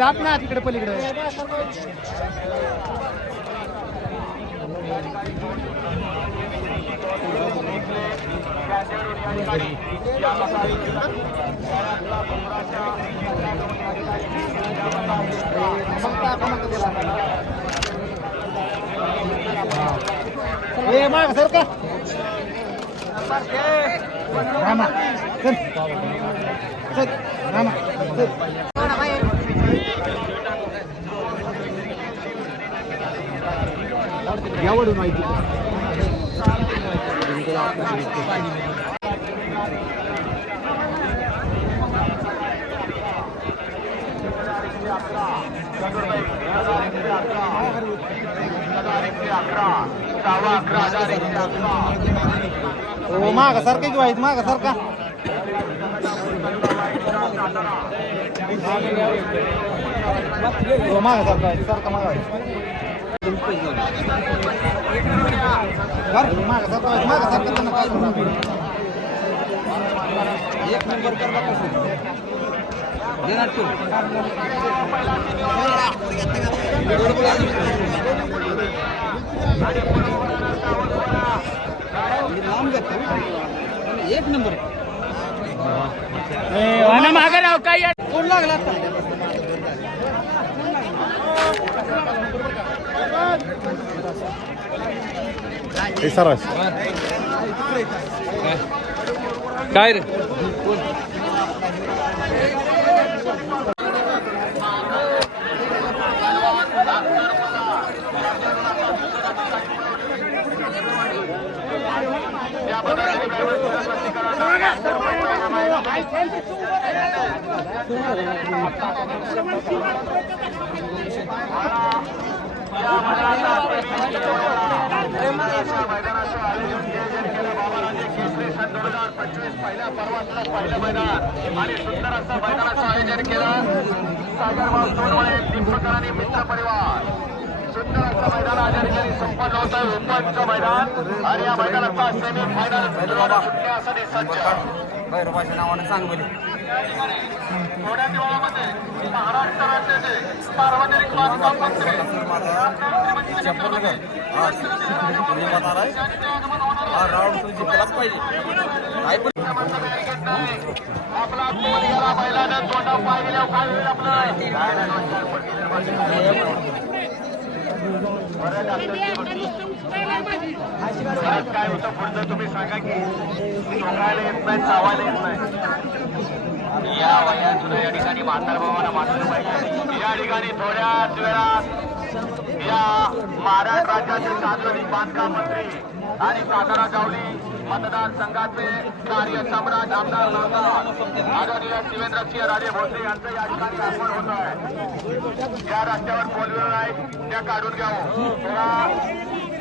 जात ना तिकडे पलीकडे. ए माग सर का? रामा सर. चल रामा सर. यावडून माहिती हो माग सारखं किंवा आहेत माग सारखा हो माग सारखा आहे सारखा माग आहे माग सारखा आहे माग सारखं त्यांना काय करणार? एक नंबर करला कसं. देणार तू. लांब जात. एक नंबर. मागे राव काय कोण लागला आता सरस काय रे पहिल्या पर्वातलं पहिलं आणि सुंदर असं मैदानाचं आयोजन केलं. सागरभाऊ सोनवळे दीपकरांनी मित्र परिवार. असं मैदान आज या ठिकाणी संपन्न होतं ओपनचं मैदान आणि या मैदानाचा सेमी फायनल सुटण्यासाठी सज्ज भैरवाच्या नावानं सांग बरे थोड्या दिवसामध्ये महाराष्ट्र राज्याचे सार्वजनिक बांधकाम मंत्री हा राऊंड तुझी केलाच पाहिजे. गेला तोंडा काय होईल आपलं? काय होतं पुढचं तुम्ही सांगा की चोखायला येत नाही चावायला येत नाही. या वयातून या ठिकाणी म्हातार बाबांना मात्र पाहिजे. या ठिकाणी थोड्याच वेळात या महाराष्ट्र राज्याचे सार्वजनिक बांधकाम मंत्री आणि सातारा गावली मतदारसंघाचे कार्य सम्राट आमदार नवतार आदरणीय शिवेंद्रसिंह राजे भोसले यांचं या ठिकाणी अर्पण होत आहे. ज्या रस्त्यावर पोलवेळ आहे त्या काढून घ्यावं थोडा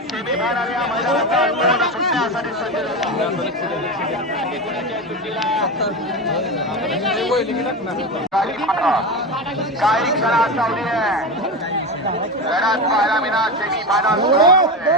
सेमीफायनल या मैदानाचा तोंड सुटण्यासाठी सज्ज काही क्षणात चावली आहे. लढत पाहायला मिळणार सेमी फायनल हे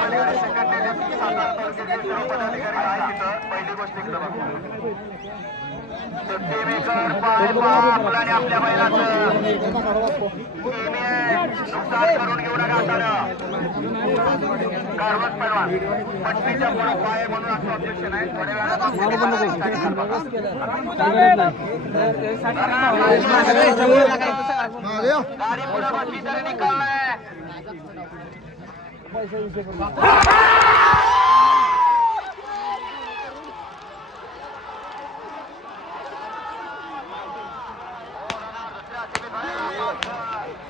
पहिली गोष्ट इकडं पाय पहा आणि आपल्या बैलाचं नेहमी नुकसान करून घेऊ नका कारवत पैलवान पटणीच्या पुढे पाय म्हणून असं ऑब्जेक्शन आहे थोड्या गाडी पुढे बसली तरी निकाल Mas aí, Diego.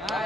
Ah!